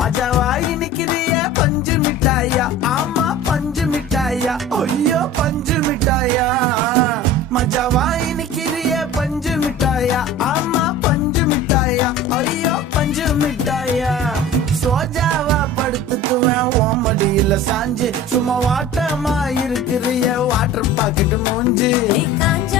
மஜாவாய் நிக்கிறிய பஞ்சு மிட்டாயா, ஆமா பஞ்சு மிட்டாயா, ஐயோ பஞ்சு மிட்டாயா. மஜாவாய் நிக்கிறிய பஞ்சு மிட்டாயா, ஆமா பஞ்சு மிட்டாயா, ஐயோ பஞ்சு மிட்டாயா. சோஜாவா படுத்துக்குவேன் ஓமடியில சாஞ்சு, சும்மா வாட்டமா இருக்கிறிய வாட்டர் பாக்கெட் மூஞ்சி. காஞ்ச